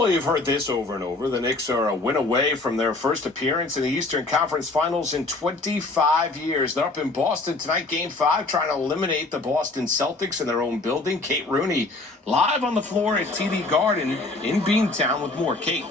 Well, you've heard this over and over. The Knicks are a win away from their first appearance in the Eastern Conference Finals in 25 years. They're up in Boston tonight, Game 5, trying to eliminate the Boston Celtics in their own building. Kate Rooney live on the floor at TD Garden in Beantown with more. Kate.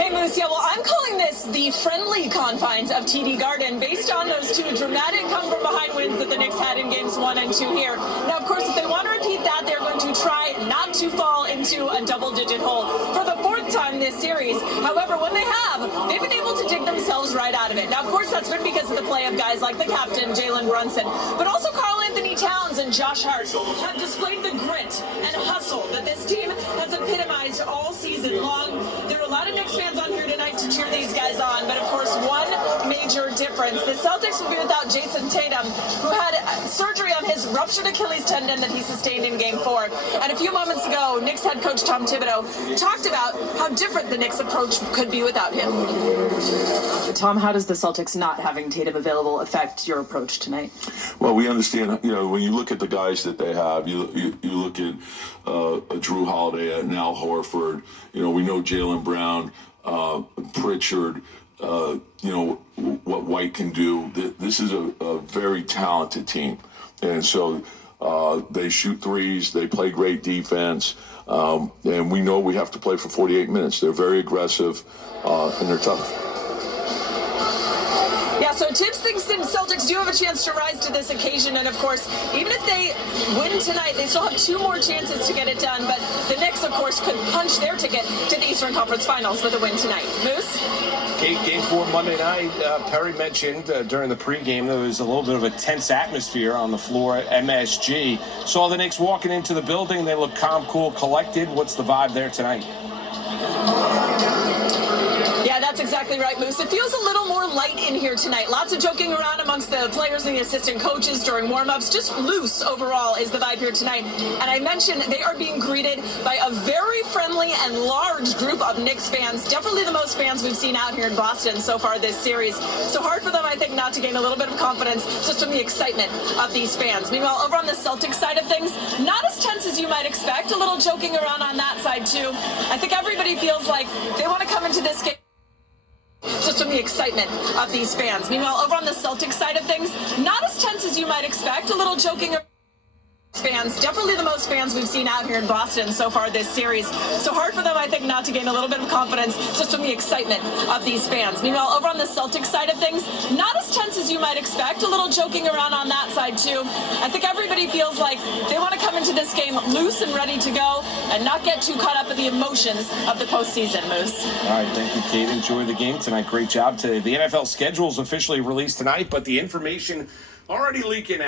Hey, Moose. Yeah, well, I'm calling this the friendly confines of TD Garden based on those two dramatic come-from-behind wins that the Knicks had in Games 1 and 2 here. Now, of course, if they want to repeat that, they're going to try not to fall into a double-digit hole for the fourth time this series. However, when they have, they've been able to dig themselves right out of it. Now, of course, that's been because of the play of guys like the captain, Jalen Brunson, but also Karl Anthony Towns and Josh Hart have displayed the grit and hustle that this team has epitomized all season long. There are a lot of Knicks fans on here tonight to cheer these guys on, but of course, one major difference. The Celtics will be without Jason Tatum, who had surgery on his ruptured Achilles tendon that he sustained in Game 4. And a few moments ago, Knicks head coach Tom Thibodeau talked about how different the Knicks approach could be without him. Tom, how does the Celtics not having Tatum available affect your approach tonight? Well, we understand, when you look at the guys that they have, you look at Drew Holiday and Al Horford, we know Jaylen Brown, Pritchard, what White can do. This is a very talented team. And so they shoot threes, they play great defense, and we know we have to play for 48 minutes. They're very aggressive, and they're tough. Yeah, so Tibbs thinks the Celtics do have a chance to rise to this occasion, and of course, even if they win tonight, they still have two more chances to get it done, but the Knicks, of course, could punch their ticket to the Eastern Conference Finals with a win tonight. Moose? Kate, Game 4 Monday night, Perry mentioned during the pregame there was a little bit of a tense atmosphere on the floor at MSG. Saw the Knicks walking into the building. They look calm, cool, collected. What's the vibe there tonight? Yeah, that's exactly right, Moose. It feels a little more light in here tonight. Lots of joking around amongst the players and the assistant coaches during warm-ups. Just loose overall is the vibe here tonight. And I mentioned they are being greeted by a very friendly and large group of Knicks fans. Definitely the most fans we've seen out here in Boston so far this series. So hard for them, I think, not to gain a little bit of confidence just from the excitement of these fans. Meanwhile, over on the Celtics side of things, not as tense as you might expect. A little joking around on that side, too. I think everybody feels like they want to come into this game just from the excitement of these fans. Meanwhile, over on the Celtics side of things, not as tense as you might expect. A little joking fans, definitely the most fans we've seen out here in Boston so far this series. So hard for them, I think, not to gain a little bit of confidence just from the excitement of these fans. Meanwhile, over on the Celtics side of things, not as tense as you might expect. A little joking around on that side, too. I think everybody feels like they want to come into this game loose and ready to go and not get too caught up in the emotions of the postseason, Moose. All right, thank you, Kate. Enjoy the game tonight. Great job today. The NFL schedule is officially released tonight, but the information already leaking out.